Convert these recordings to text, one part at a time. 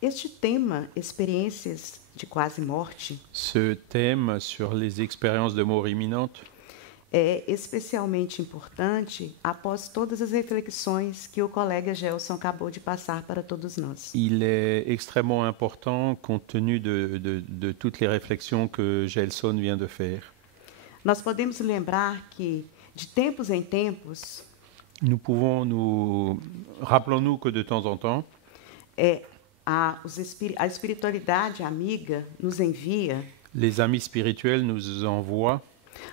Este tema, experiências de quase morte, Ce thème sur les expériences de mort imminente é especialmente importante após todas as reflexões que o colega Gelson acabou de passar para todos nós. il est extrêmement important compte tenu de toutes les réflexions que Gelson vient de faire. Nós podemos lembrar que, de tempos em tempos, Rappelons-nous que de temps en temps, a espiritualidade amiga nos envia les amis spirituels nous envoient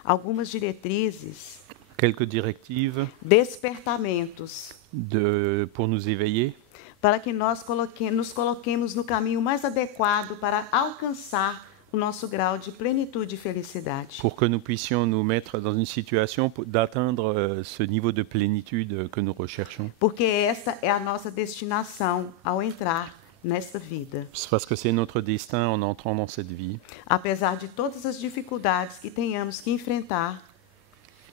algumas diretrizes, quelques directives despertamentos, pour nous éveiller, para que nós nos coloquemos no caminho mais adequado para alcançar o nosso grau de plenitude e felicidade. pour que nous puissions nous mettre dans une situation d'atteindre ce niveau de plénitude que nous recherchons. Porque esta é a nossa destinação ao entrar nesta vida. C'est parce que c'est notre destin en entrant dans cette vie. Apesar de todas as dificuldades que tenhamos que enfrentar,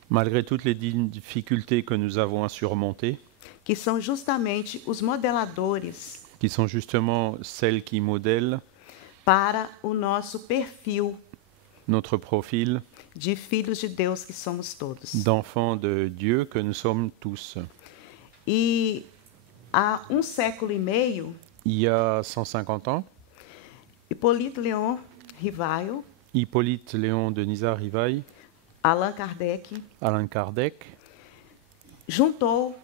Malgré toutes les difficultés que nous avons à surmonter, que são justamente os modeladores qui sont justement celles qui modèlent para o nosso perfil notre profil de filhos de Deus que somos todos. d'enfants de Dieu que nous sommes tous. E há 1 século e meio, Il y a 150 ans, Hipólito Léon Rivail, Hippolyte Léon de Nizar-Rivail, Allan Kardec, Allan Kardec, juntou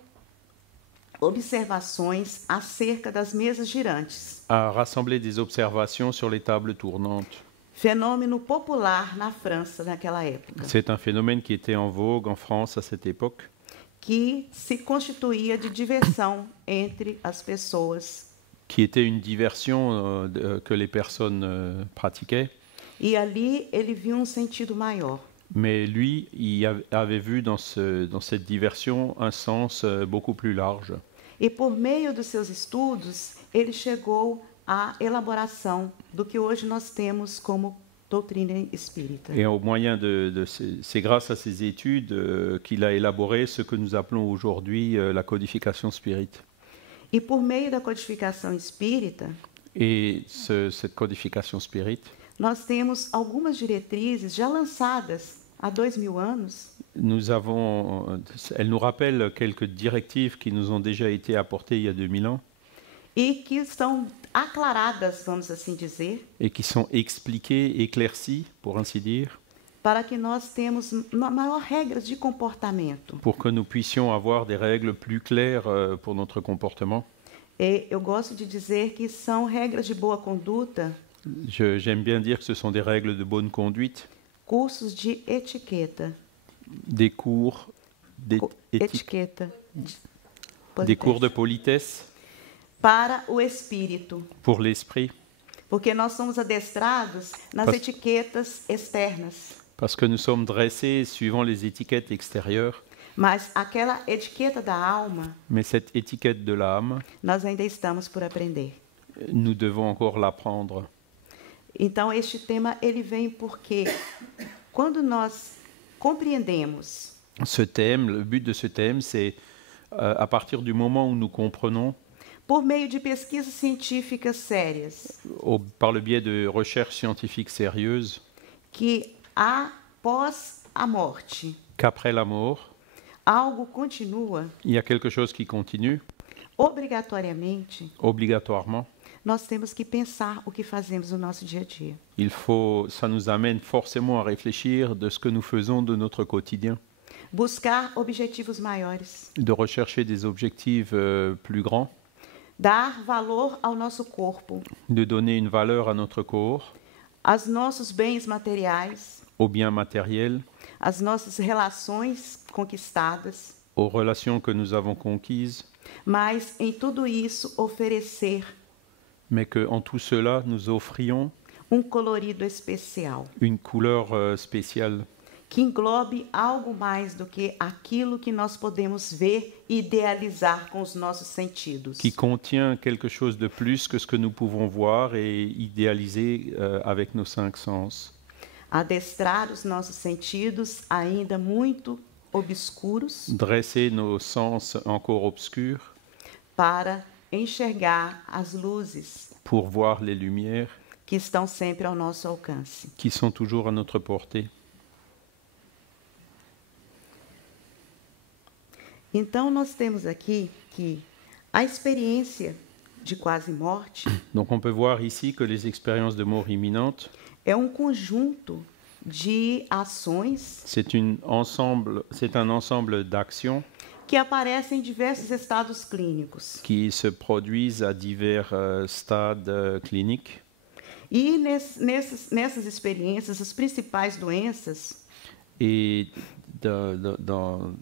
observações acerca das mesas girantes, a rassemblé des observations sur les tables tournantes. fenômeno popular na França naquela época, C'est un phénomène qui était en vogue en France à cette époque, que se constituía de diversão entre as pessoas. qui était une diversion que les personnes pratiquaient. E ali ele viu sentido maior. Mais lui, il avait vu dans cette diversion un sens beaucoup plus large. E por meio dos seus estudos, ele chegou à elaboração do que hoje nós temos como doutrina espírita. Et au moyen c'est grâce à ces études qu'il a élaboré ce que nous appelons aujourd'hui la codification spirite. E por meio da codificação espírita, Et cette codification spirite, nós temos algumas diretrizes já lançadas há 2000 anos, elle nous rappelle quelques directives qui nous ont déjà été apportées il y a 2000 ans e que estão aclaradas, vamos assim dizer, et qui sont expliquées, éclaircies, pour ainsi dire, para que nós temos maior regras de comportamento. pour que nous puissions avoir des règles plus claires pour notre comportement. E eu gosto de dizer que são regras de boa conduta, J'aime bien dire que ce sont des règles de bonne conduite, cursos de etiqueta. des cours Etiqueta. des cours de politesse para o espírito, pour l'esprit, porque nós somos adestrados nas etiquetas externas. parce que nous sommes dressés suivant les étiquettes extérieures, Mas aquela etiqueta da alma, mais cette étiquette de l'âme, nós ainda estamos por aprender. nous devons encore l'apprendre. Então este tema ele vem porque quando nós compreendemos Ce thème, le but de ce thème, c'est à partir du moment où nous comprenons, por meio de pesquisas científicas sérias, par le biais de recherches scientifiques sérieuses, que após a morte, qu'après la mort, algo continua, il y a quelque chose qui continue, obrigatoriamente, obligatoirement. nós temos que pensar o que fazemos no nosso dia a dia. Ça nous amène forcément à réfléchir de ce que nous faisons de notre quotidien, Buscar objetivos maiores, de rechercher des objectifs plus grands, dar valor ao nosso corpo, de donner une valeur à notre corps, aos nossos bens materiais, aux biens matériels, às nossas relações conquistadas, aux relations que nous avons conquises, mas em tudo isso oferecer mais qu'en tout cela, nous offrions colorido especial, une couleur spéciale que englobe algo mais do que aquilo que nós podemos ver e idealizar com os nossos sentidos. qui contient quelque chose de plus que ce que nous pouvons voir et idéaliser avec nos 5 sens. Adestrar os nossos sentidos ainda muito obscuros Dresser nos sens encore obscurs para enxergar as luzes pour voir les lumières que estão sempre ao nosso alcance. qui sont toujours à notre portée. Então, nós temos aqui que a experiência de quase morte Donc on peut voir ici que les expériences de mort imminente, é um conjunto de ações c'est un ensemble d'actions que aparecem em diversos estados clínicos. qui se produisent à divers stades cliniques. E nessas experiências, as principais doenças Et dans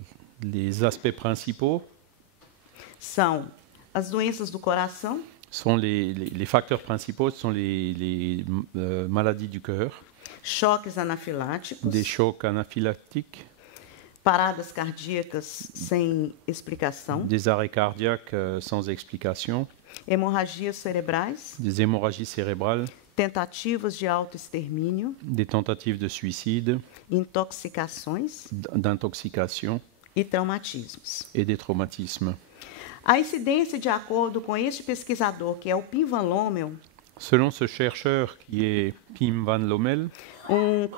les aspects principaux são as doenças do coração, sont les facteurs principaux sont les maladies du cœur, choques anafiláticos, des chocs anaphylactiques, paradas cardíacas sem explicação, des arrêts cardiaques sans explication, hemorragias cerebrais, des hémorragies cérébrales, tentativas de autoextermínio, des tentatives de suicide, intoxicações d'intoxication e traumatismos. et des traumatismes. A incidência, de acordo com este pesquisador, que é o Pim van Lommel, Selon ce chercheur qui est Pim van Lommel,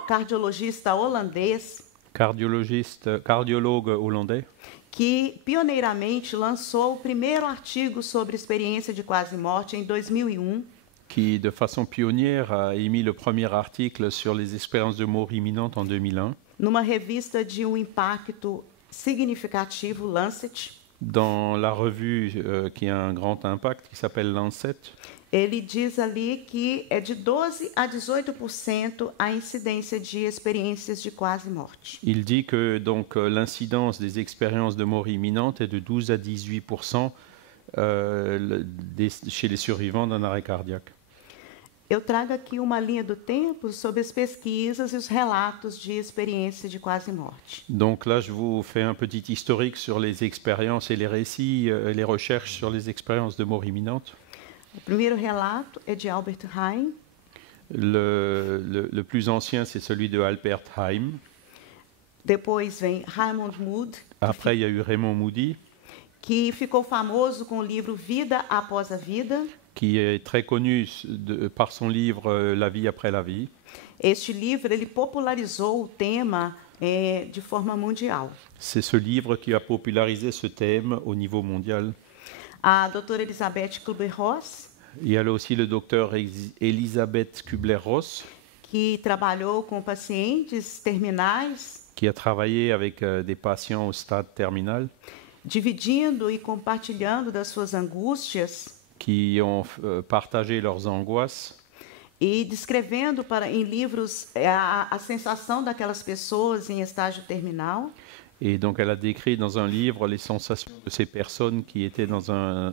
cardiologista holandês, cardiologue hollandais, que pioneiramente lançou o primeiro artigo sobre experiência de quase morte em 2001, qui de façon pionnière a émis le premier article sur les expériences de mort imminente en 2001, numa revista de impacto significativo, Lancet. dans la revue qui a un grand impact, qui s'appelle Lancet. Ele diz ali que é de 12 a 18% a incidência de experiências de quase morte. Il dit que donc l'incidence des expériences de mort imminente est de 12 à 18% chez les survivants d'un arrêt cardiaque. Eu trago aqui uma linha do tempo sobre as pesquisas e os relatos de experiência de quase morte. Donc là, je vous fais un petit historique sur les expériences et les récits, les recherches sur les expériences de mort imminente. O primeiro relato é de Albert Heim. Le plus ancien, c'est celui de Albert Heim. Depois vem Raymond Mood, Après, il y a eu Raymond Moody, que ficou famoso com o livro Vida Após a Vida. qui est très connu par son livre La vie après la vie. Este livro ele popularizou o tema de forma mundial. C'est ce livre qui a popularisé ce thème au niveau mondial. A doutora Elizabeth Kubler-Ross, Il y a là aussi le docteur Elisabeth Kubler-Ross, que trabalhou com pacientes terminais, qui a travaillé avec des patients au stade terminal, dividindo e compartilhando das suas angústias qui ont partagé leurs angoisses e descrevendo em livros a sensação daquelas pessoas em estágio terminal. Et donc, elle a décrit dans un livre les sensations de ces personnes qui étaient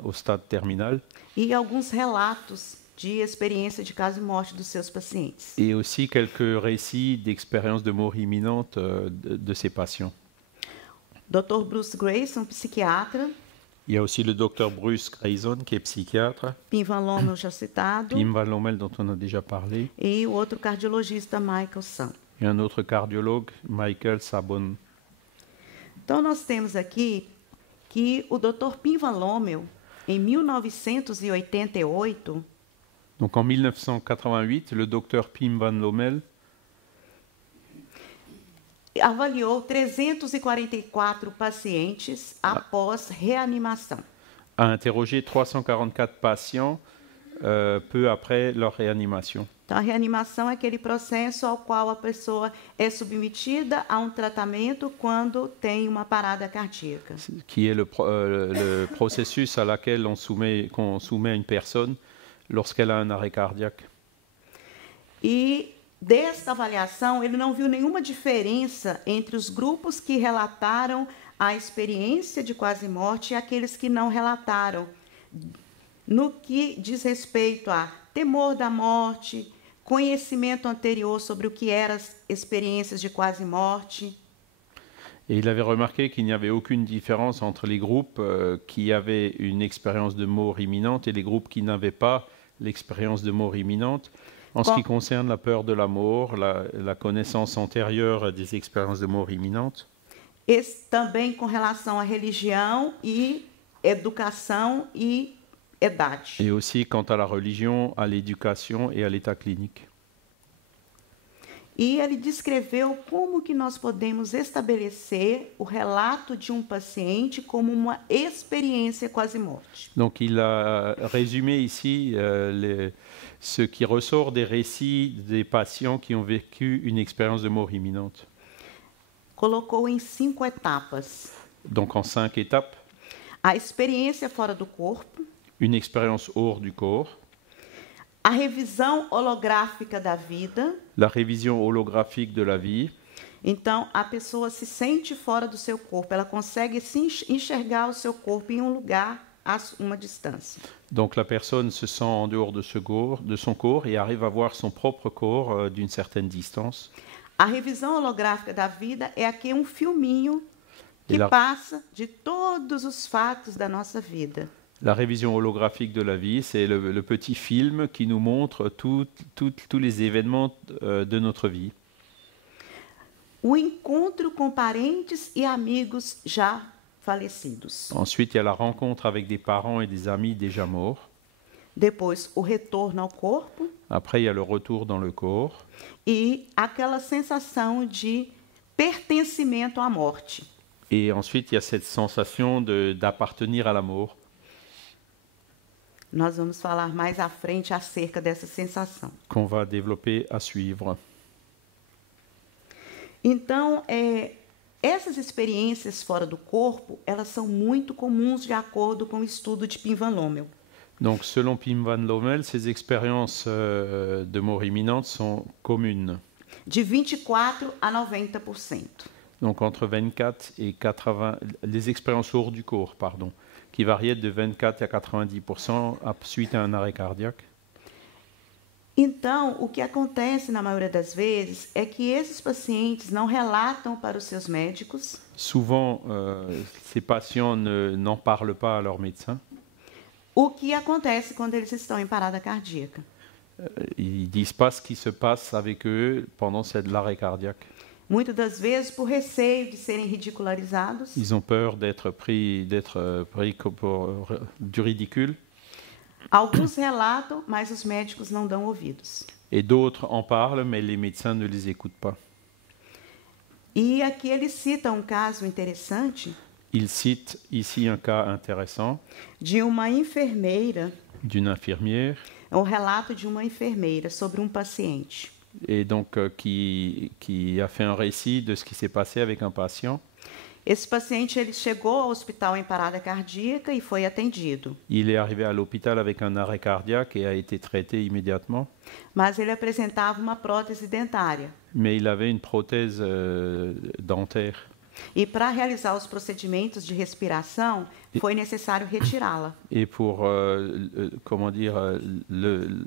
au stade terminal. E alguns relatos de experiência de quase morte dos seus pacientes. Et aussi quelques récits d'expériences de mort imminente de ces patients. Dr. Bruce Grayson, psiquiatra. Il y a aussi le docteur Bruce Grayson, qui est psychiatre. Pim van Lommel, já citado. Pim van Lommel, dont on a déjà parlé. E o outro cardiologista, Michael Sam. Et un autre cardiologue, Michael Sabon. Então, nós temos aqui que o Dr. Pim van Lommel, em 1988, donc en 1988, le docteur Pim van Lommel avaliou 344 pacientes após reanimação. A interrogé 344 patients peu après leur réanimation. Então, a reanimação é aquele processo ao qual a pessoa é submetida a um tratamento quando tem uma parada cardíaca. Qui est le processus à laquelle qu'on soumet une personne lorsqu'elle a un arrêt cardiaque. E desta avaliação, ele não viu nenhuma diferença entre os grupos que relataram a experiência de quase morte e aqueles que não relataram, no que diz respeito a temor da morte, conhecimento anterior sobre o que eram as experiências de quase morte. Et il avait remarqué qu'il n'y avait aucune différence entre les groupes qui avaient une expérience de mort imminente et les groupes qui n'avaient pas l'expérience de mort imminente. En ce qui concerne la peur de la mort, la connaissance antérieure des expériences de mort imminente. Também com relação à religião e educação e idade. Et aussi quant à la religion, à l'éducation et à l'état clinique. E ele descreveu como que nós podemos estabelecer o relato de um paciente como uma experiência quase-morte. Donc il a résumé ici ce qui ressort des récits des patients qui ont vécu une expérience de mort imminente. Colocou em 5 etapas. Donc en 5 étapes, A experiência fora do corpo, une expérience hors du corps, a revisão holográfica da vida. la révision holographique de la vie. Então, a pessoa se sente fora do seu corpo, ela consegue se enxergar o seu corpo em um lugar a uma distância. Donc la personne se sent en dehors de son corps et arrive à voir son propre corps d'une certaine distance. A revisão holográfica da vida é aqui um filminho que passa de todos os fatos da nossa vida. La révision holographique de la vie, c'est le petit film qui nous montre tous les événements de notre vie. O encontro com parentes e amigos já falecidos. Ensuite, il y a la rencontre avec des parents et des amis déjà morts. Depois, o retorno ao corpo. Après, il y a le retour dans le corps. E aquela sensação de pertencimento à morte. Et ensuite, il y a cette sensation d'appartenir à la mort. Nós vamos falar mais à frente acerca dessa sensação. Qu'on va développer à suivre. Então, essas experiências fora do corpo, elas são muito comuns de acordo com o estudo de Pim Van Lommel. Donc, selon Pim Van Lommel, ces expériences de mort imminente sont communes. De 24 a 90%. Donc, entre 24 et 80, les expériences hors du corps, pardon, qui variaient de 24 à 90% suite à un arrêt cardiaque. Então, o que acontece na maioria das vezes é que esses pacientes não relatam para os seus médicos. Souvent, ces patients n'en parlent pas à leur médecin. O que acontece quando eles estão em parada cardíaca? Ils disent pas ce qui se passe avec eux pendant l'arrêt cardiaque. Muitas das vezes por receio de serem ridicularizados. Ils ont peur d'être pris pour du ridicule. Alguns relatam, mas os médicos não dão ouvidos. Et d'autres en parlent, mais les médecins ne les écoutent pas. E aqui ele cita um caso interessante. Il cite ici un cas intéressant. De uma enfermeira. D'une infirmière. É um relato de uma enfermeira sobre um paciente. Et donc qui a fait un récit de ce qui s'est passé avec un patient. Esse paciente ele chegou ao hospital em parada cardíaca e foi atendido. Il est arrivé à l'hôpital avec un arrêt cardiaque et a été traité immédiatement. Mas ele apresentava uma prótese dentária. Mais il avait une prothèse dentaire. E para realizar os procedimentos de respiração, foi necessário retirá-la. Et pour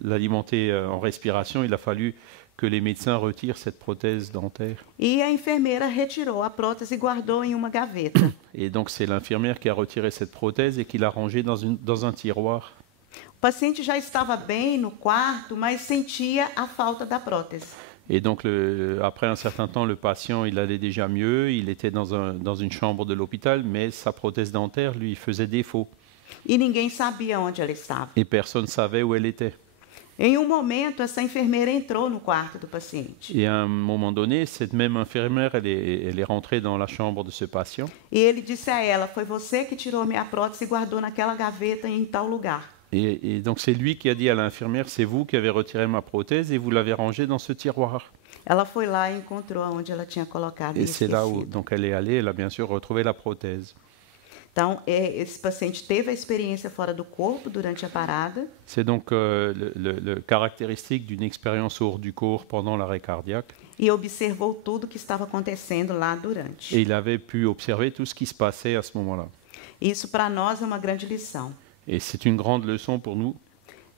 l'alimenter en respiration, il a fallu que les médecins retirent cette prothèse dentaire. E a enfermeira retirou a prótese e guardou em uma gaveta. Et donc c'est l'infirmière qui a retiré cette prothèse et qui l'a rangée dans un tiroir. O paciente já estava bem no quarto, mas sentia a falta da prótese. Et donc, après un certain temps, le patient, il allait déjà mieux, il était dans une chambre de l'hôpital, mais sa prothèse dentaire lui faisait défaut. E ninguém sabia onde ela estava. Et personne ne savait où elle était. Em um momento, essa enfermeira entrou no quarto do paciente. Et à un moment donné, cette même infirmière, elle est rentrée dans la chambre de ce patient. E ele disse a ela, foi você que tirou minha prótese e guardou naquela gaveta em tal lugar. Et donc c'est lui qui a dit à l'infirmière, c'est vous qui avez retiré ma prothèse et vous l'avez rangée dans ce tiroir. Ela foi lá e encontrou onde ela tinha colocado. Et c'est là où donc elle est allée, elle a bien sûr retrouvé la prothèse. Então, esse paciente teve a experiência fora do corpo durante a parada. C'est donc le caractéristique d'une expérience hors du corps pendant l'arrêt cardiaque. E observou tudo que estava acontecendo lá durante. Et il avait pu observer tout ce qui se passait à ce moment-là. Isso para nós é uma grande lição. Et c'est une grande leçon pour nous.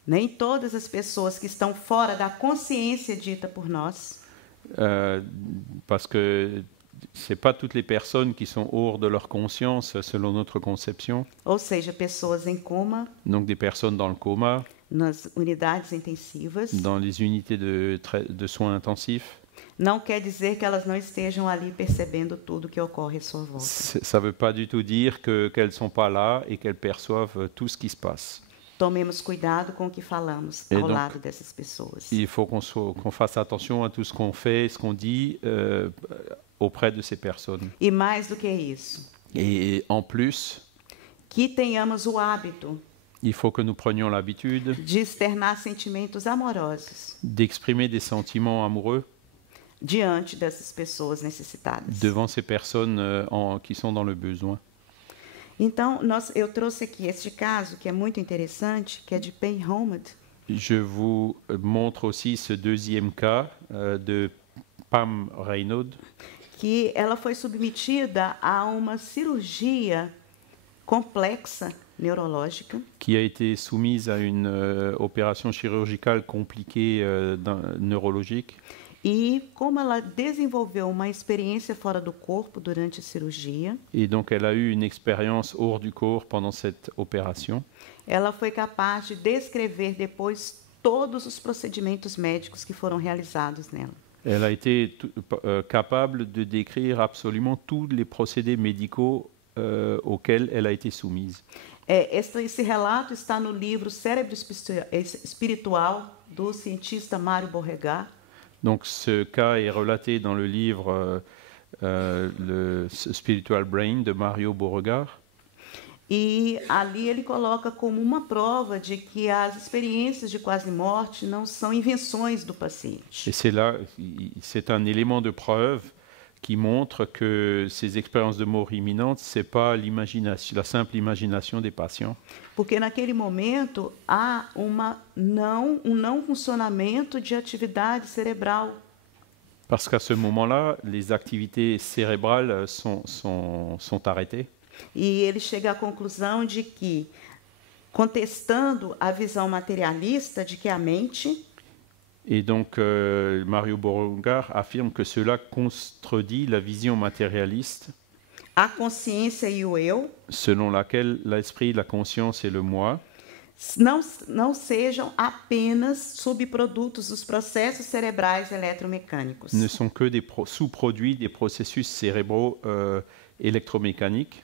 Nem todas as pessoas que estão fora da consciência dita por nós. Parce que c'est pas toutes les personnes qui sont hors de leur conscience selon notre conception. Ou seja, pessoas em coma. Donc des personnes dans le coma. Nas unidades intensivas. Dans les unités de soins intensifs. Não quer dizer que elas não estejam ali percebendo tudo que ocorre à sua volta. Ça veut pas du tout dire qu'elles sont pas là et qu'elles perçoivent tout ce qui se passe. tomemos cuidado com o que falamos Et ao donc, lado dessas pessoas. Il faut qu'on fasse attention à tout ce qu'on fait, ce qu'on dit auprès de ces personnes. E mais do que isso, Et en plus, que tenhamos o hábito il faut que nous prenions l'habitude de externar sentimentos amorosos d'exprimer des sentiments amoureux diante dessas pessoas necessitadas. devant ces personnes qui sont dans le besoin. Então, eu trouxe aqui este caso, que é muito interessante, que é de Pen Homed, Je vous montre aussi ce deuxième cas de Pam Reynaud, que ela foi submetida a uma cirurgia complexa neurológica qui a été soumise à une opération chirurgicale compliquée neurologique. e como ela desenvolveu uma experiência fora do corpo durante a cirurgia, Et donc, elle a eu une expérience hors du corps pendant cette opération. ela foi capaz de descrever depois todos os procedimentos médicos que foram realizados nela. Elle a été capable de décrire absolument tous les procédés médicaux auxquels elle a été soumise. Esse relato está no livro Cérebro Espiritual, do cientista Mário Beauregard. Donc, ce cas est relaté dans le livre le Spiritual Brain de Mario Beauregard. E ali ele coloca como uma prova de que as experiências de quase morte não são invenções do paciente. Et c'est un élément de preuve qui montre que ces expériences de mort imminente, ce n'est pas la simple imagination des patients. Porque naquele momento há um não funcionamento de atividade cerebral. Parce qu'à ce moment-là, les activités cérébrales sont arrêtées. E ele chega à conclusão de que, contestando a visão materialista de que a mente Et donc, Mario Beauregard affirme que cela contredit la vision matérialiste a consciência e o eu selon laquelle l'esprit, la conscience et le moi não sejam apenas subprodutos dos processos cerebrais eletromecânicos. ne sont que des sous-produits des processus cérébraux électromécaniques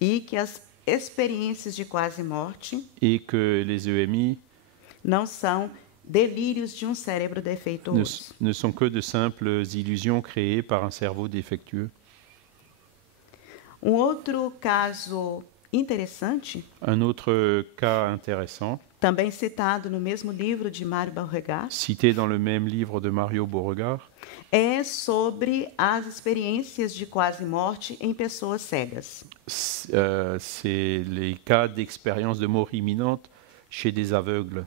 E que as experiências de quase morte et que les EMI não são delírios de um cérebro defeituoso. ne sont que de simples illusions créées par un cerveau défectueux. Outro caso interessante, Un autre cas intéressant, também citado no mesmo livro de Mário Beauregard, cité dans le même livre de Mario Beauregard, é sobre as experiências de quase morte em pessoas cegas. c'est les cas d'expérience de mort imminente chez des aveugles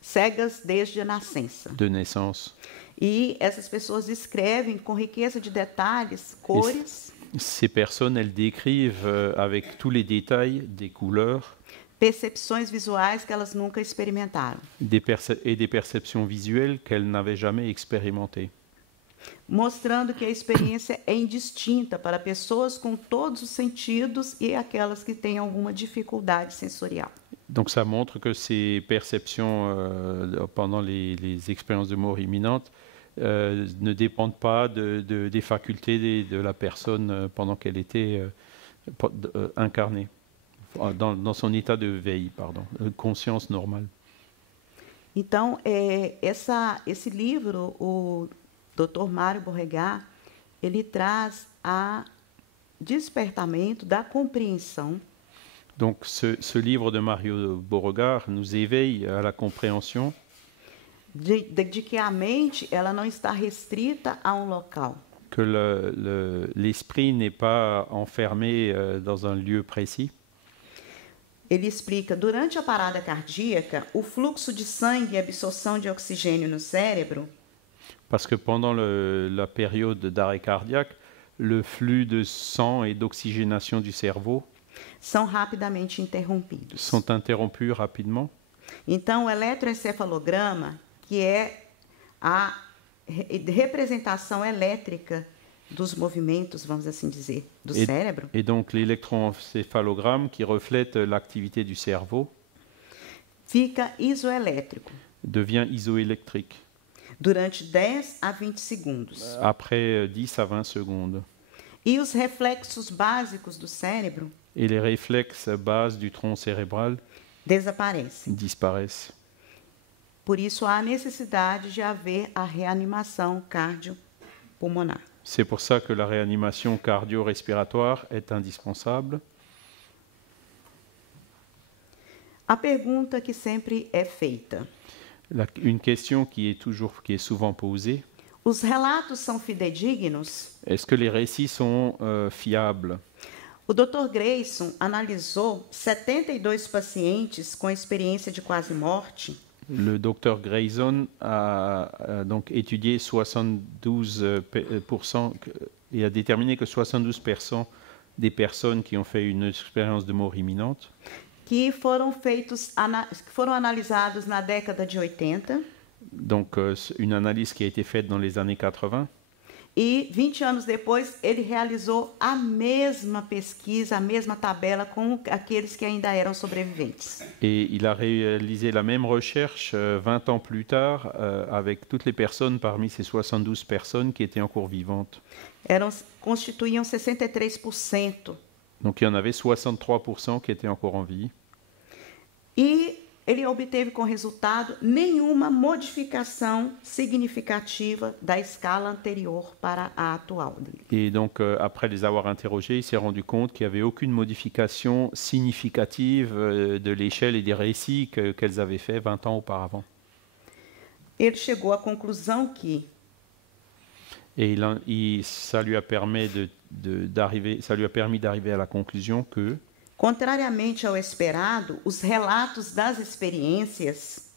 Cegas desde a nascença. de naissance. E essas pessoas escrevem com riqueza de detalhes, cores, Ces personnes, elles décrivent avec tous les détails des couleurs percepções visuais que elas nunca experimentaram, et des perceptions visuelles qu'elles n'avaient jamais expérimentées, mostrando que a experiência é indistinta para pessoas com todos os sentidos e aquelas que têm alguma dificuldade sensorial. Donc ça montre que ces perceptions pendant les expériences de mort imminente ne dépendent pas des facultés de la personne pendant qu'elle était incarnée, dans son état de veille, de conscience normale. Então, esse livro, o Dr. Mário Beauregard, ele traz a despertamento da compreensão Donc ce livre de Mario Beauregard nous éveille à la compréhension de que a mente ela não está restrita a um local. que l'esprit n'est pas enfermé dans un lieu précis. Ele explica, durante a parada cardíaca, o fluxo de sangue e absorção de oxigênio no cérebro Parce que pendant la période d'arrêt cardiaque, le flux de sang et d'oxygénation du cerveau são rapidamente interrompidos. sont interrompus rapidement. Então, o eletroencefalograma, que é a representação elétrica dos movimentos, vamos assim dizer, do cérebro, Et donc l'électroencéphalogramme qui reflète l'activité du cerveau fica isoelétrico devient isoélectrique durante 10 a 20 segundos. après 10 à 20 secondes. E os reflexos básicos do cérebro Et les réflexes bases du tronc cérébral desaparecem. disparaissent. Por isso, há necessidade de haver a reanimação cardiopulmonar. C'est pour ça que la réanimation cardio-respiratoire est indispensable. A pergunta que sempre é feita: Une question qui est souvent posée, os relatos são fidedignos? est-ce que les récits sont fiables? O Dr. Grayson analisou 72 pacientes com experiência de quase morte. Le docteur Grayson a donc étudié 72% et a déterminé que 72% des personnes qui ont fait une expérience de mort imminente, Que foram analisados na década de 80 donc une analyse qui a été faite dans les années 80, e 20 anos depois ele realizou a mesma pesquisa, a mesma tabela com aqueles que ainda eram sobreviventes. et il a réalisé la même recherche 20 ans plus tard avec toutes les personnes parmi ces 72 personnes qui étaient encore vivantes. Constituíam 63%. Donc il y en avait 63% qui étaient encore en vie. E ele obteve como resultado nenhuma modificação significativa da escala anterior para a atual dele. Et donc, après les avoir interrogés, il s'est rendu compte qu'il n'y avait aucune modification significative de l'échelle et des récits qu'elles avaient fait 20 ans auparavant. Ele chegou à conclusão que Et ça lui a permis d'arriver à la conclusion que, contrariamente ao esperado, os relatos das experiências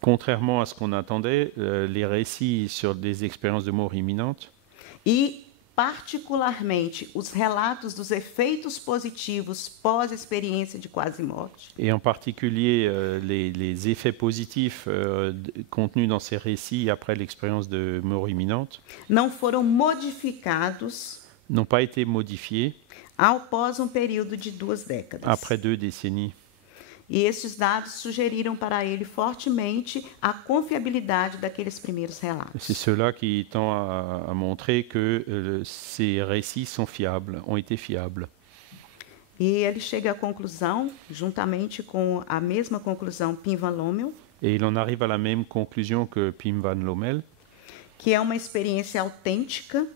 contrairement à ce qu'on attendait, les récits sur des expériences de mort imminente e, particularmente, os relatos dos efeitos positivos pós-experiência de quase morte et en particulier les effets positifs contenus dans ces récits après l'expérience de mort imminente não foram modificados n'ont pas été modifiés após período de 2 décadas. après 2 décennies. E esses dados sugeriram para ele fortemente a confiabilidade daqueles primeiros relatos. C'est cela qui tend à montrer que ces récits sont fiables, ont été fiables. E ele chega à conclusão, juntamente com a mesma conclusão Pim van Lommel, Et il en arrive à la même conclusion que Pim van Lommel, que é uma experiência autêntica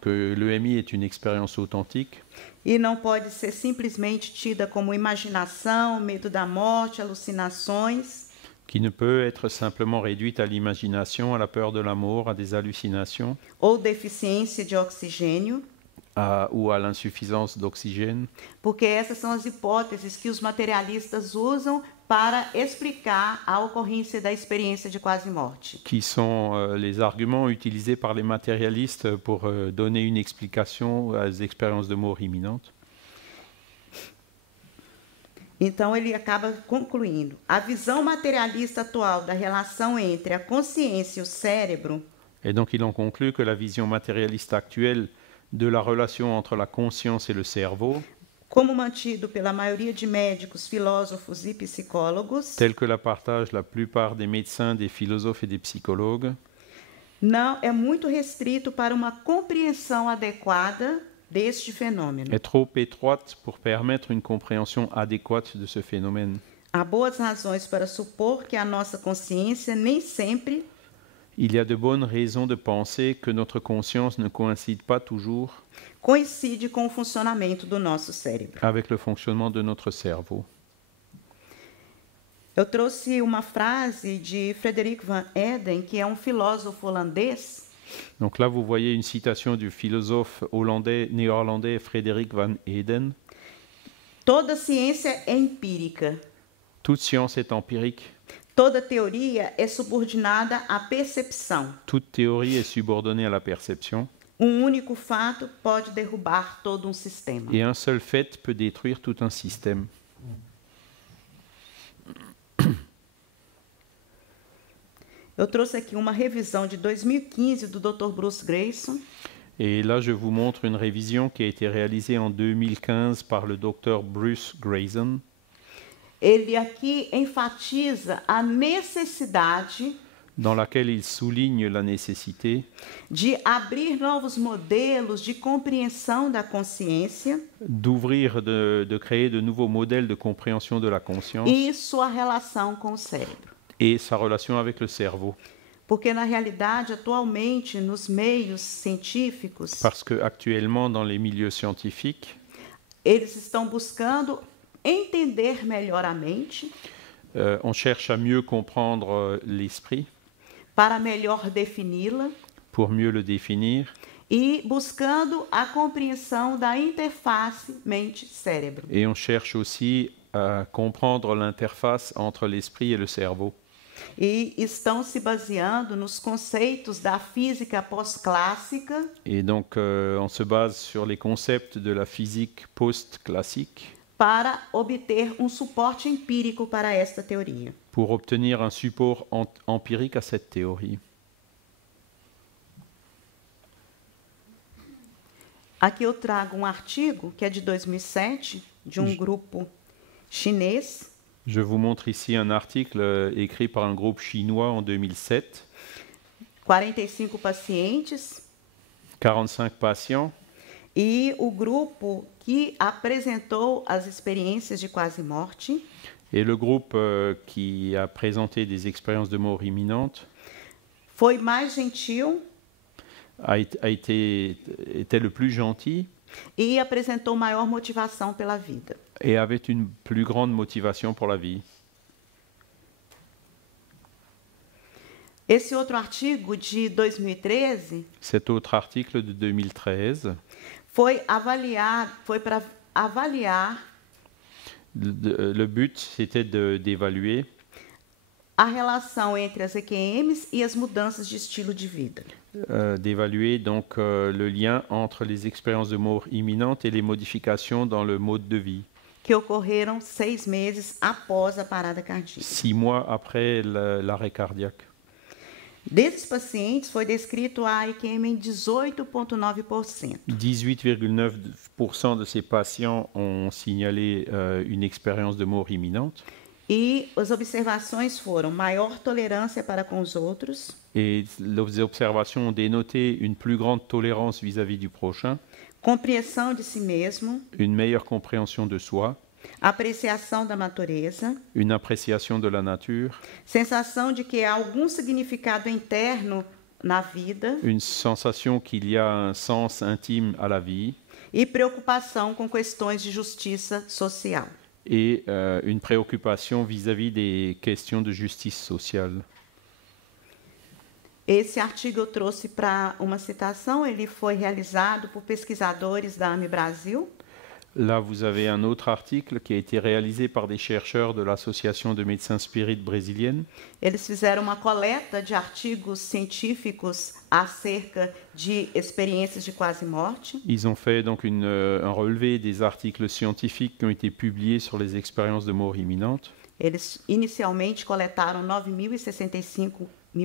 que l'EMI est une expérience authentique e não pode ser simplesmente tida como imaginação, medo da morte, alucinações, qui ne peut être simplement réduite à l'imagination, à la peur de la mort, à des hallucinations ou deficiência de oxigênio, ou à l'insuffisance d'oxygène, porque essas são as hipóteses que os materialistas usam para explicar a ocorrência da experiência de quase morte. qui sont les arguments utilisés par les matérialistes pour donner une explication à des expériences de mort imminente. Então ele acaba concluindo: a visão materialista atual da relação entre a consciência e o cérebro Et donc il en conclut que la vision matérialiste actuelle de la relation entre la conscience et le cerveau, como mantido pela maioria de médicos, filósofos e psicólogos, tel que la partagent la plupart des médecins, des philosophes et des psychologues, não é muito restrito para uma compreensão adequada deste fenômeno. est trop étroite pour permettre une compréhension adéquate de ce phénomène. Há boas razões para supor que a nossa consciência nem sempre Il y a de bonnes raisons de penser que notre conscience ne coïncide pas toujours coincide com o funcionamento do nosso cérebro. avec le fonctionnement de notre cerveau. Eu trouxe uma frase de Frederik van Eeden, que é um filósofo holandês, Donc là, vous voyez une citation du philosophe néerlandais Frederik van Eeden. toda ciência é empírica, Toute science est empirique. toda teoria é subordinada à percepção. Toute théorie est subordonnée à la perception. Único fato pode derrubar todo sistema. Et un seul fait peut détruire tout un système. Eu trouxe aqui uma revisão de 2015 do Dr. Bruce Grayson. Et là, je vous montre une révision qui a été réalisée en 2015 par le docteur Bruce Grayson. Ele aqui enfatiza a necessidade dans laquelle il souligne la nécessité de abrir novos modelos de compreensão da consciência d'ouvrir, de créer de nouveaux modèles de compréhension de la conscience e sua relação com o cérebro. et sa relation avec le cerveau. Porque, na realidade, atualmente, nos meios científicos, Parce qu'actuellement, dans les milieux scientifiques, eles estão buscando entender melhor a mente on cherche à mieux comprendre l'esprit para melhor defini-la pour mieux le définir e buscando a compreensão da interface mente-cérebro. et on cherche aussi à comprendre l'interface entre l'esprit et le cerveau. E estão se baseando nos conceitos da física pós-clássica Et donc, on se base sur les concepts de la physique post-classique para obter suporte empírico para esta teoria. pour obtenir un support empirique à cette théorie. Aqui eu trago artigo que é de 2007, de grupo chinês. Je vous montre ici un article écrit par un groupe chinois en 2007. 45 pacientes. 45 patients. E o grupo que apresentou as experiências de quase morte. Et le groupe qui a présenté des expériences de mort imminente foi mais gentil était le plus gentil e apresentou maior motivação pela vida. Et avait une plus grande motivation pour la vie. Esse outro artigo de 2013, cet autre article de 2013, foi para avaliar le but, c'était d'évaluer a relação entre as EQMs e as mudanças de estilo de vida. D'évaluer donc le lien entre les expériences de mort imminente et les modifications dans le mode de vie. Que ocorreram 6 meses após a parada cardíaca. 6 mois après l'arrêt cardiaque. Desses pacientes, foi descrito a EQM em 18,9%. 18,9% de ces patients ont signalé une expérience de mort imminente. E as observações foram maior tolerância para com os outros. Et les observations ont dénoté une plus grande tolérance vis-à-vis du prochain. Compreensão de si mesmo. Une meilleure compréhension de soi. Apreciação da natureza. Une appréciation de la nature. Sensação de que há algum significado interno na vida. Une sensation qu'il y a un sens intime à la vie. E preocupação com questões de justiça social. Et une préoccupation vis-à-vis des questions de justice sociale. Esse artigo eu trouxe para uma citação, ele foi realizado por pesquisadores da AME Brasil. Là, vous avez un autre article qui a été réalisé par des chercheurs de l'Association de médecins spirites brésilienne. Eles fizeram uma coleta de artigos científicos acerca de experiências de quase morte. Ils ont fait donc un relevé des articles scientifiques qui ont été publiés sur les expériences de mort imminente. Eles inicialmente coletaram 9.065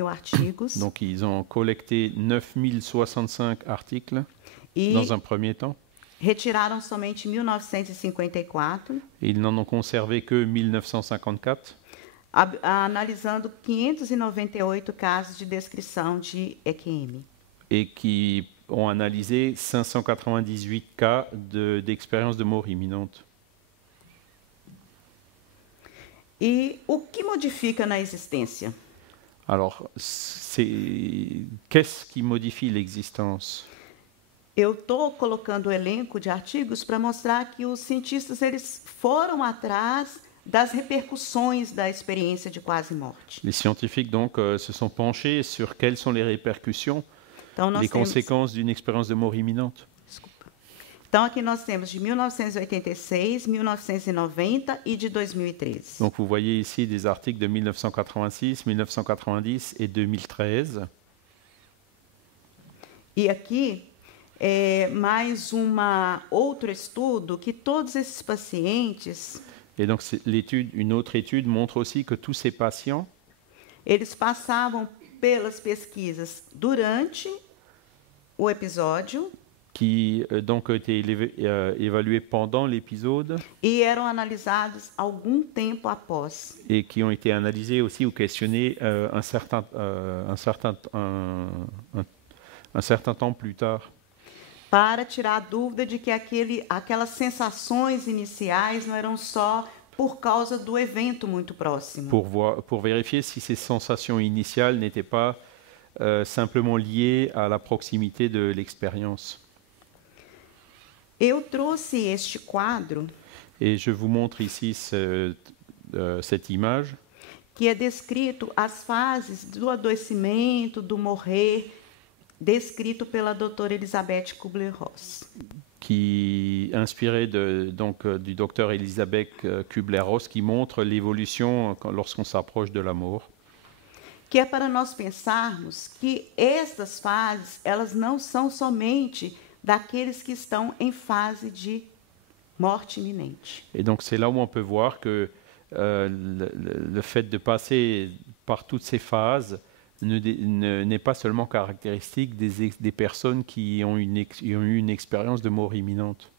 artigos. Donc, ils ont collecté 9065 articles dans un premier temps. Retiraram somente 1954. Ils n'en ont conservé que 1954. Analisando 598 casos de descrição de EQM. Et qui ont analysé 598 cas d'expérience de mort imminente. E o que modifica na existência? Alors, qu'est-ce qui modifie l'existence? Eu estou colocando o elenco de artigos para mostrar que os cientistas eles foram atrás das repercussões da experiência de quase morte. Les scientifiques donc se sont penchés sur quelles sont les répercussions, les conséquences d'une expérience de mort imminente. Desculpa. Então aqui nós temos de 1986, 1990 e de 2013. Donc vous voyez ici des articles de 1986, 1990 et 2013. E aqui mais outro estudo que todos esses pacientes. Et donc une autre étude montre aussi que tous ces patients, eles passavam pelas pesquisas durante o episódio. qui donc ont été évalués pendant l'épisode e eram analisados algum tempo após, et qui ont été analysés aussi ou questionnés un certain temps plus tard, para tirar a dúvida de que aquelas sensações iniciais não eram só por causa do evento muito próximo. pour vérifier si ces sensations initiales n'étaient pas simplement liées à la proximité de l'expérience. Eu trouxe este quadro, Et je vous montre ici cette image que é descrito as fases do adoecimento, do morrer, descrito pela doutora Elizabeth Kubler-Ross. qui inspirée du docteur Elisabeth Kubler-Ross, qui montre l'évolution lorsqu'on s'approche de la mort. Que é para nós pensarmos que estas fases, elas não são somente daqueles que estão em fase de morte iminente. Et donc c'est là où on peut voir que le fait de passer par toutes ces phases n'est pas seulement caractéristique des personnes qui ont eu une expérience de mort imminente.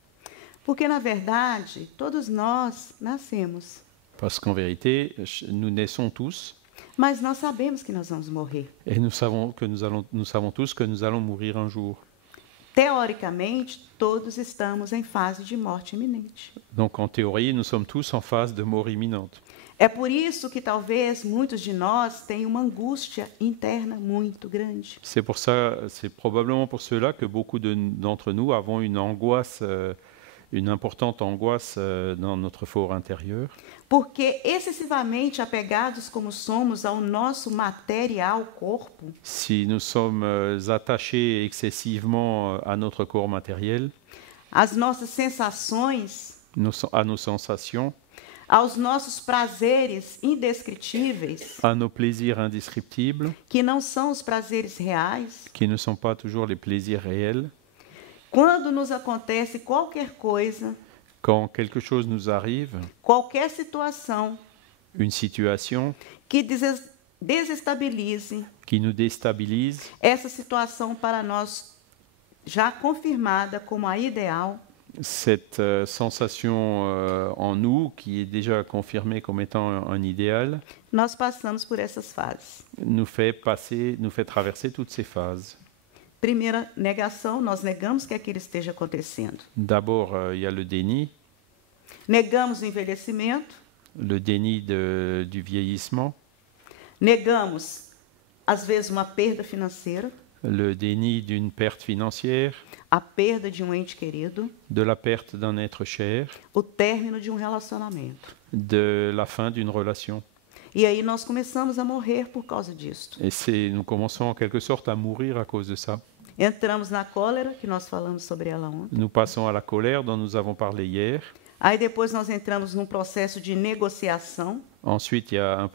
Porque, na verdade, todos nós nascemos, Parce qu'en vérité, nous naissons tous mas nós sabemos que nós vamos morrer. et nous savons tous que nous allons mourir un jour. Teoricamente, todos estamos em fase de morte iminente. Donc en théorie, nous sommes tous en phase de mort imminente. É por isso que talvez muitos de nós tenham uma angústia interna muito grande. C'est probablement pour cela que beaucoup d'entre nous avons une angoisse, une importante angoisse dans notre fort intérieur. Porque excessivamente apegados como somos ao nosso material corpo, Si nous sommes attachés excessivement à notre corps matériel, às nossas sensações, à nos sensations, aos nossos prazeres indescritíveis, à nos plaisirs indescriptibles, que não são os prazeres reais, qui ne sont pas toujours les plaisirs réels, quando nos acontece qualquer coisa, quand quelque chose nous arrive, qualquer situação une situation que desestabilize qui nous déstabilise, essa situação para nós já confirmada como a ideal, cette sensation en nous qui est déjà confirmée comme étant un idéal, nós passamos por essas fases. nous fait traverser toutes ces phases. Primeira negação, nós negamos que aquilo esteja acontecendo. D'abord, il y a le déni Negamos o envelhecimento, du vieillissement, negamos, às vezes, uma perda financeira, le déni d'une perte financière, a perda de um ente querido, de la perte d'un être cher, o término de um relacionamento. de la fin d'une relation. E aí nós começamos a morrer por causa disto. Et nous commençons en quelque sorte à mourir à cause de ça. Entramos na cólera, que nós falamos sobre ela ontem. Nous passons à la colère dont nous avons parlé hier. Aí depois nós entramos num processo de negociação, Ensuite, il y a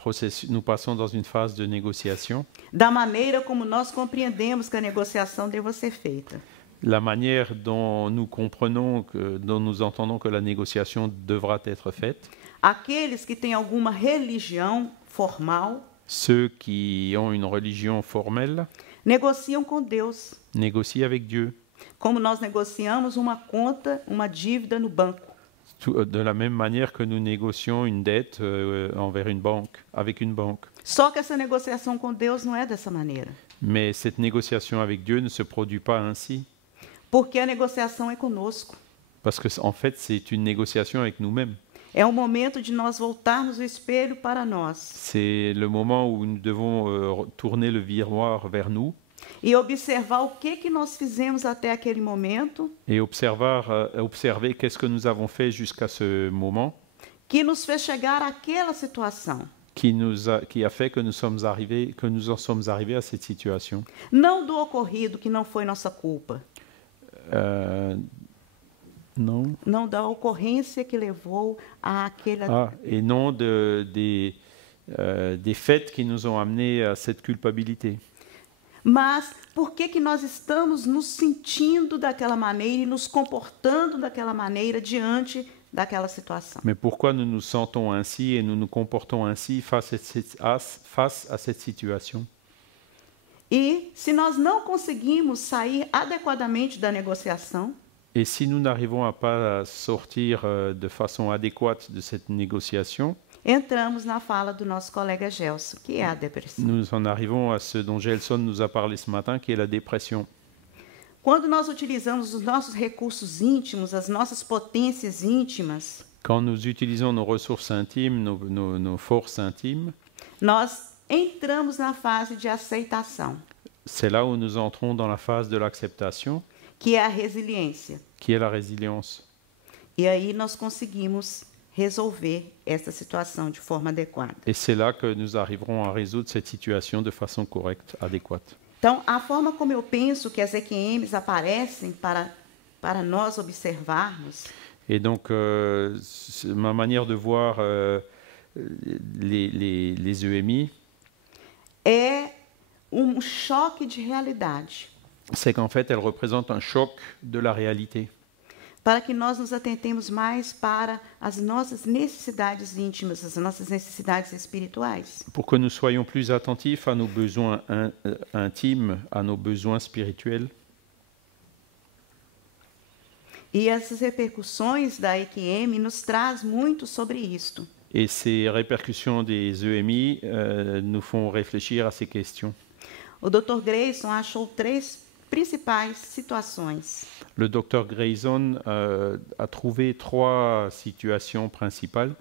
nous passons dans une phase de négociation. da maneira como nós compreendemos que a negociação deva ser feita. La manière dont nous comprenons, dont nous entendons que la négociation devra être faite. Aqueles que têm alguma religião formal Ceux qui ont une religion formelle negociam com Deus, négocient avec Dieu. como nós negociamos uma conta, uma dívida no banco. De la même manière que nous négocions une dette envers une banque, avec une banque. Só que essa negociação com Deus não é dessa maneira, Mais cette négociation avec Dieu ne se produit pas ainsi. porque a negociação é conosco. Parce que, en fait, c'est une négociation avec nous-mêmes. É o momento de nós voltarmos o espelho para nós C'est le moment où nous devons tourner le miroir vers nous e observar o que nós fizemos até aquele momento et observer qu'est-ce que nous avons fait jusqu'à ce moment que nos fez chegar àquela situação. qui a fait que nous en sommes arrivés à cette situation. Não do ocorrido, que não foi nossa culpa. Non. Não da ocorrência que levou àquela... Et non des faits qui nous ont amenés à cette culpabilité. Mas por que nós estamos nos sentindo daquela maneira e nos comportando daquela maneira diante daquela situação? Mais pourquoi nous nous sentons ainsi et nous nous comportons ainsi face à cette situation? E se nós não conseguimos sair adequadamente da negociação, Et si nous n'arrivons pas à sortir de façon adéquate de cette négociation, entramos na fala do nosso colega Gelson, que é a depressão. nous en arrivons à ce dont Gelson nous a parlé ce matin, qui est la dépression. Quando nós utilizamos os nossos recursos íntimos, as nossas potências íntimas, Quand nous utilisons nos ressources intimes, nos forces intimes, nós entramos na fase de aceitação, c'est là où nous entrons dans la phase de l'acceptation, que é a resiliência. qui est la résilience. E aí nós conseguimos resolver essa situação de forma adequada. Et c'est là que nous arriverons à résoudre cette situation de façon correcte, adéquate. Então, a forma como eu penso que as EQMs aparecem para nós observarmos Et donc, ma manière de voir les EMI, é choque de realidade, c'est qu'en fait, elles représentent un choc de la réalité, para que nós nos atentemos mais para as nossas necessidades íntimas, as nossas necessidades espirituais. pour que nous soyons plus attentifs à nos besoins intimes, à nos besoins spirituels. E essas repercussões da EQM nos traz muito sobre isto. Et ces répercussions des EMI nous font réfléchir à ces questions. O Dr. Grayson achou 3 principais situações. Le docteur Grayson a trouvé 3 situations principales.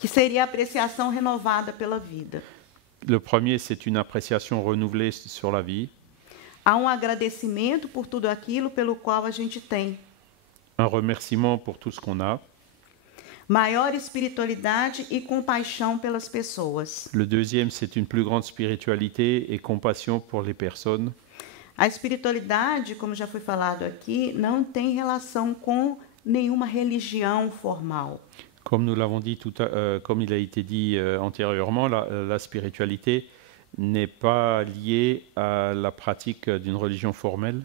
Que seria a apreciação renovada pela vida. Le premier, c'est une appréciation renouvelée sur la vie, Há agradecimento por tudo aquilo pelo qual a gente tem. un remerciement pour tout ce qu'on a. Maior espiritualidade e compaixão pelas pessoas. Le deuxième, c'est une plus grande spiritualité et compassion pour les personnes. A espiritualidade, como já foi falado aqui, não tem relação com nenhuma religião formal. Comme nous l'avons dit, comme il a été dit antérieurement, la spiritualité n'est pas liée à la pratique d'une religion formelle.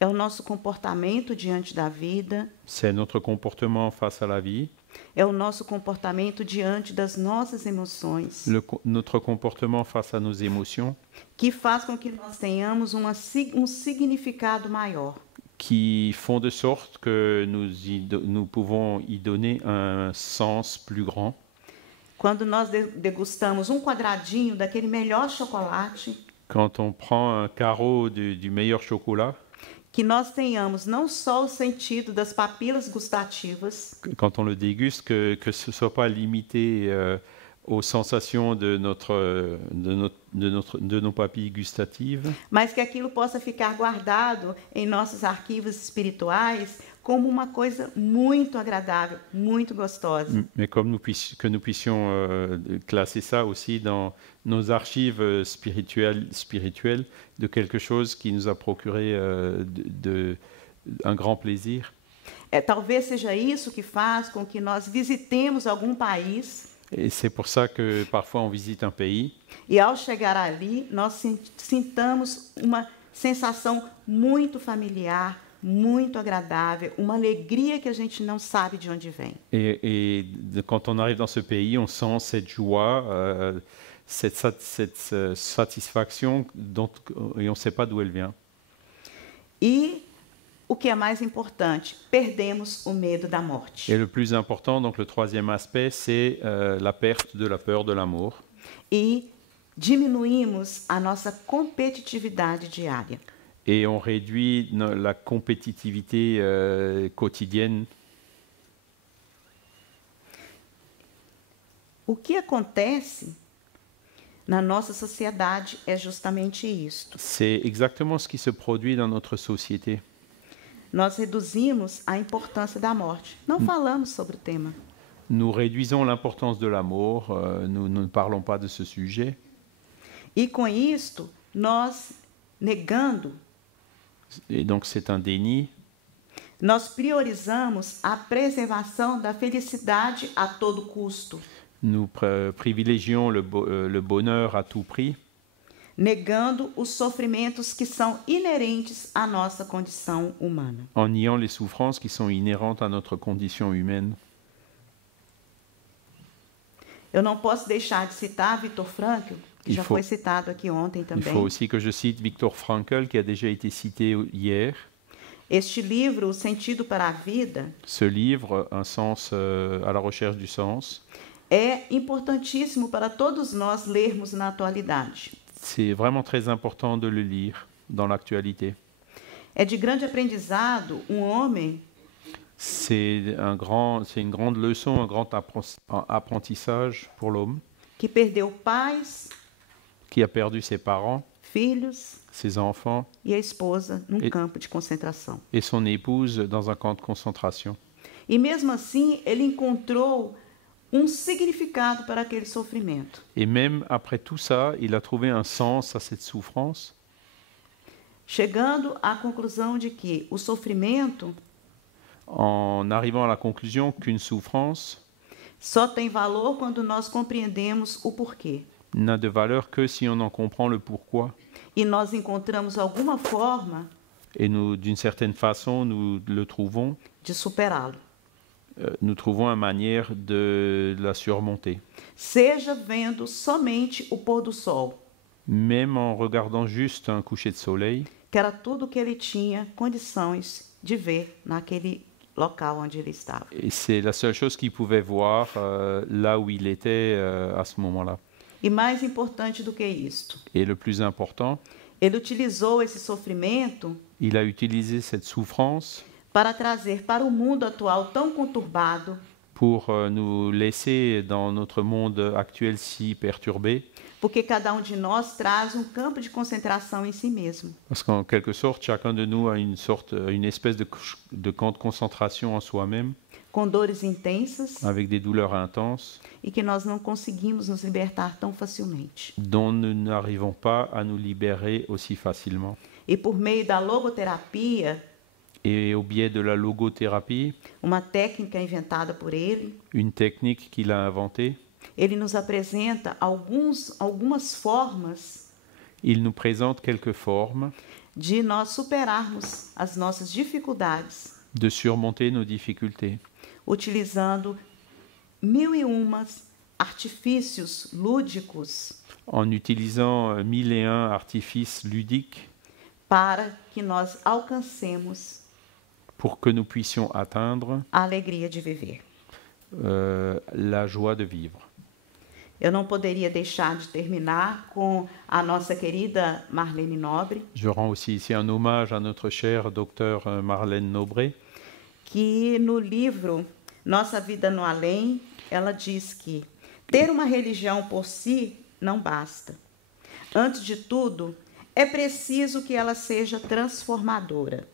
É o nosso comportamento diante da vida. C'est notre comportement face à la vie. É o nosso comportamento diante das nossas emoções. Notre comportement face à nos émotions. Que faz com que nós tenhamos significado maior. Qui font de sorte que nous pouvons y donner un sens plus grand. Quando nós degustamos quadradinho daquele melhor chocolate, quand on prend un carreau du meilleur chocolat, que nós tenhamos não só o sentido das papilas gustativas, quand on le déguste, que ce ne soit pas limité aux sensations de nos papilles gustatives, mas que aquilo possa ficar guardado em nossos arquivos espirituais como uma coisa muito agradável, muito gostosa. Mais comme que nous puissions classer ça aussi dans nos archives spirituelles de quelque chose qui nous a procuré un grand plaisir. Talvez seja isso que faz com que nós visitemos algum país. Et c'est pour ça que parfois on visite un pays. E ao chegar ali, nós sintamos uma sensação muito familiar, muito agradável, uma alegria que a gente não sabe de onde vem. Et quand on arrive dans ce pays, on sent cette joie, cette satisfaction et on ne sait pas d'où elle vient. E o que é mais importante, perdemos o medo da morte. Et le plus important, donc le troisième aspect, c'est la perte de la peur de la mort. E diminuímos a nossa competitividade diária. Et on réduit la compétitivité quotidienne. O que acontece na nossa sociedade é justamente isto. C'est exactement ce qui se produit dans notre société. Nós reduzimos a importância da morte. Não falamos sobre o tema. Nous réduisons l'importance de la mort, nous ne parlons pas de ce sujet. E com isto, nós negando, et donc c'est un déni, nós priorizamos a preservação da felicidade a todo custo. Nous privilégions le bonheur à tout prix. Negando os sofrimentos que são inerentes à nossa condição humana. En niant les souffrances qui sont inhérentes à notre condition humaine. Eu não posso deixar de citar Viktor Frankl, que já foi citado aqui ontem Il também. faut aussi que je cite Viktor Frankl, qui a déjà été cité hier. Este livro, O Sentido para a Vida, Ce livre, Un sens à la recherche du sens, é importantíssimo para todos nós lermos na atualidade. c'est vraiment très important de le lire dans l'actualité. É de grande aprendizado homem C'est une grande leçon, un grand apprentissage pour l'homme que perdeu pais, qui a perdu ses parents, filhos ses enfants e a esposa num campo de concentração. et son épouse dans un camp de concentration. E mesmo assim, ele encontrou significado para aquele sofrimento. Et même après tout ça, il a trouvé un sens à cette souffrance, chegando à conclusão de que o sofrimento en arrivant à la conclusion qu'une souffrance só tem valor quando nós compreendemos o porquê. n'a de valeur que si on en comprend le pourquoi. E nós encontramos alguma forma Et nous, d'une certaine façon, nous le trouvons, de superá-lo. Nous trouvons une manière de la surmonter. Seja vendo somente o pôr do sol, Même en regardant juste un coucher de soleil, que era tudo que ele tinha condições de ver naquele local onde ele estava. et c'est la seule chose qu'il pouvait voir là où il était à ce moment-là. E mais importante do que isto, Et le plus important, ele utilizou esse sofrimento il a utilisé cette souffrance para trazer para o mundo atual tão conturbado pour nous laisser dans notre monde actuel si perturbé, porque cada de nós traz campo de concentração em si mesmo. parce qu'en quelque sorte, chacun de nous a une espèce de camp de concentration en soi-même, Com dores intensas avec des douleurs intenses, e que nós não conseguimos nos libertar tão facilmente. dont nous n'arrivons pas à nous libérer aussi facilement. E por meio da logoterapia, Et au biais de la logothérapie, uma técnica inventada por ele, une technique qu'il a inventée, ele nos apresenta algumas formas il nous présente quelques formes de nós superarmos as nossas dificuldades, de surmonter nos difficultés, utilizando 1001 artifícios lúdicos en utilisant 1001 artifices ludiques para que nós alcancemos pour que nous puissions atteindre a alegria de viver. la joie de vivre. Eu não poderia deixar de terminar com a nossa querida Marlene Nobre, Je rends aussi ici un hommage à notre chère docteure Marlène Nobré, que no livro Nossa Vida no Além, ela diz que ter uma religião por si não basta. Antes de tudo, é preciso que ela seja transformadora.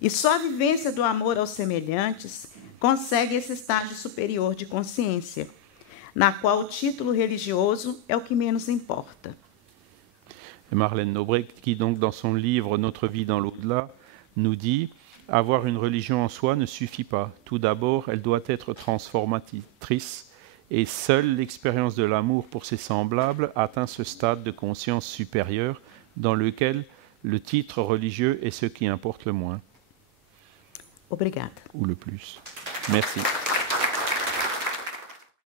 E só a vivência do amor aos semelhantes consegue esse estágio superior de consciência, na qual o título religioso é o que menos importa. Marlène Nobré, qui donc dans son livre Notre vie dans l'au-delà, nous dit « Avoir une religion en soi ne suffit pas. Tout d'abord, elle doit être transformatrice et seule l'expérience de l'amour pour ses semblables atteint ce stade de conscience supérieure dans lequel le titre religieux est ce qui importe le moins. Obrigada. Ou le plus. Merci.